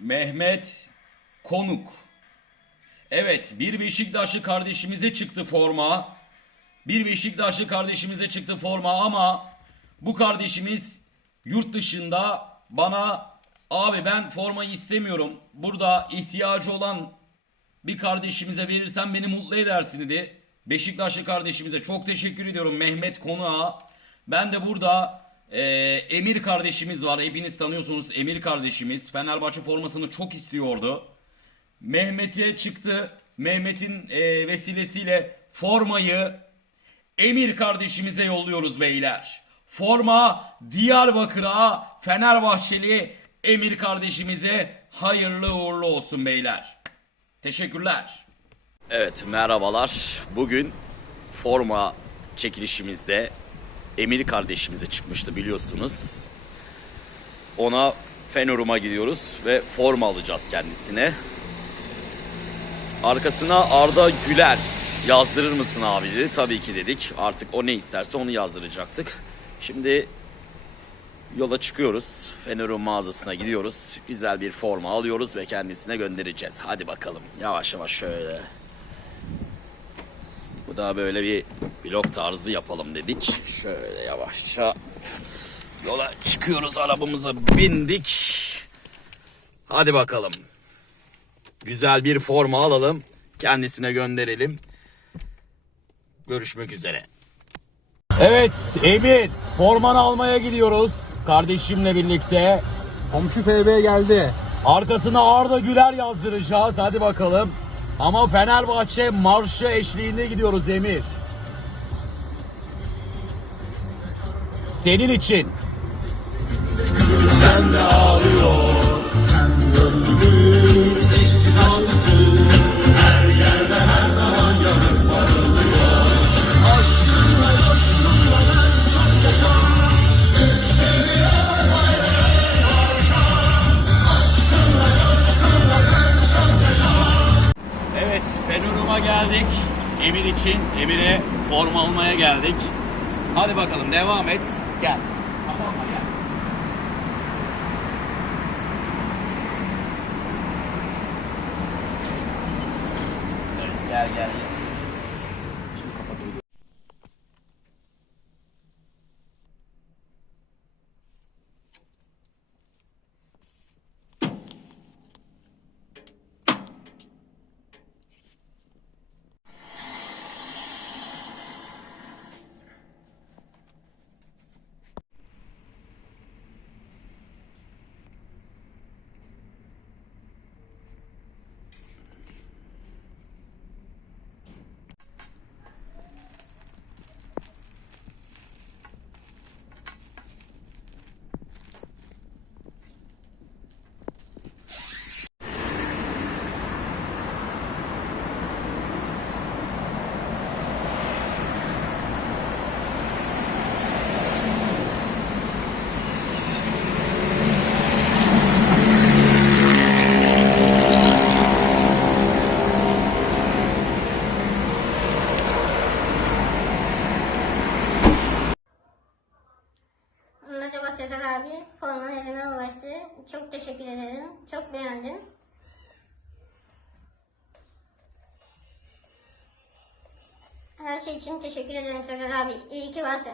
Mehmet Konuk. Evet bir Beşiktaşlı kardeşimize çıktı forma. Bir Beşiktaşlı kardeşimize çıktı forma ama bu kardeşimiz yurt dışında bana abi ben formayı istemiyorum. Burada ihtiyacı olan bir kardeşimize verirsen beni mutlu edersin dedi. Beşiktaşlı kardeşimize çok teşekkür ediyorum Mehmet Konuğa. Ben de burada e, Emir kardeşimiz var. Hepiniz tanıyorsunuz Emir kardeşimiz. Fenerbahçe formasını çok istiyordu. Mehmet'e çıktı. Mehmet'in e, vesilesiyle formayı Emir kardeşimize yolluyoruz beyler. Forma Diyarbakır'a Fenerbahçeli Emir kardeşimize hayırlı uğurlu olsun beyler. Teşekkürler. Evet merhabalar. Bugün forma çekilişimizde Emir kardeşimize çıkmıştı biliyorsunuz. Ona Fenerum'a gidiyoruz ve forma alacağız kendisine. Arkasına Arda Güler yazdırır mısın abi dedi. Tabii ki dedik. Artık o ne isterse onu yazdıracaktık. Şimdi yola çıkıyoruz. Fenerum mağazasına gidiyoruz. Güzel bir forma alıyoruz ve kendisine göndereceğiz. Hadi bakalım. Yavaş yavaş şöyle. Bu da böyle bir blok tarzı yapalım dedik. Şöyle yavaşça yola çıkıyoruz. Arabamıza bindik. Hadi bakalım. Güzel bir forma alalım. Kendisine gönderelim. Görüşmek üzere. Evet Emir formanı almaya gidiyoruz kardeşimle birlikte. Komşu FB geldi. Arkasına Arda Güler yazdıracağız hadi bakalım. Ama Fenerbahçe marşı eşliğinde gidiyoruz Emir. Senin için. Sen de ağlıyor Sen gönlümün eşsiz aşkısın Her yerde her zaman yanıp parıldıyor Aşkınla coşkunla sen çok yaşa Üstüne Evet Fenerum'a geldik. Emir için Emir'e forma almaya geldik. Hadi bakalım devam et. 嘅。Yeah, yeah, yeah. Abi. Formanın elime ulaştı. Çok teşekkür ederim. Çok beğendim. Her şey için teşekkür ederim Sezer abi. İyi ki varsın.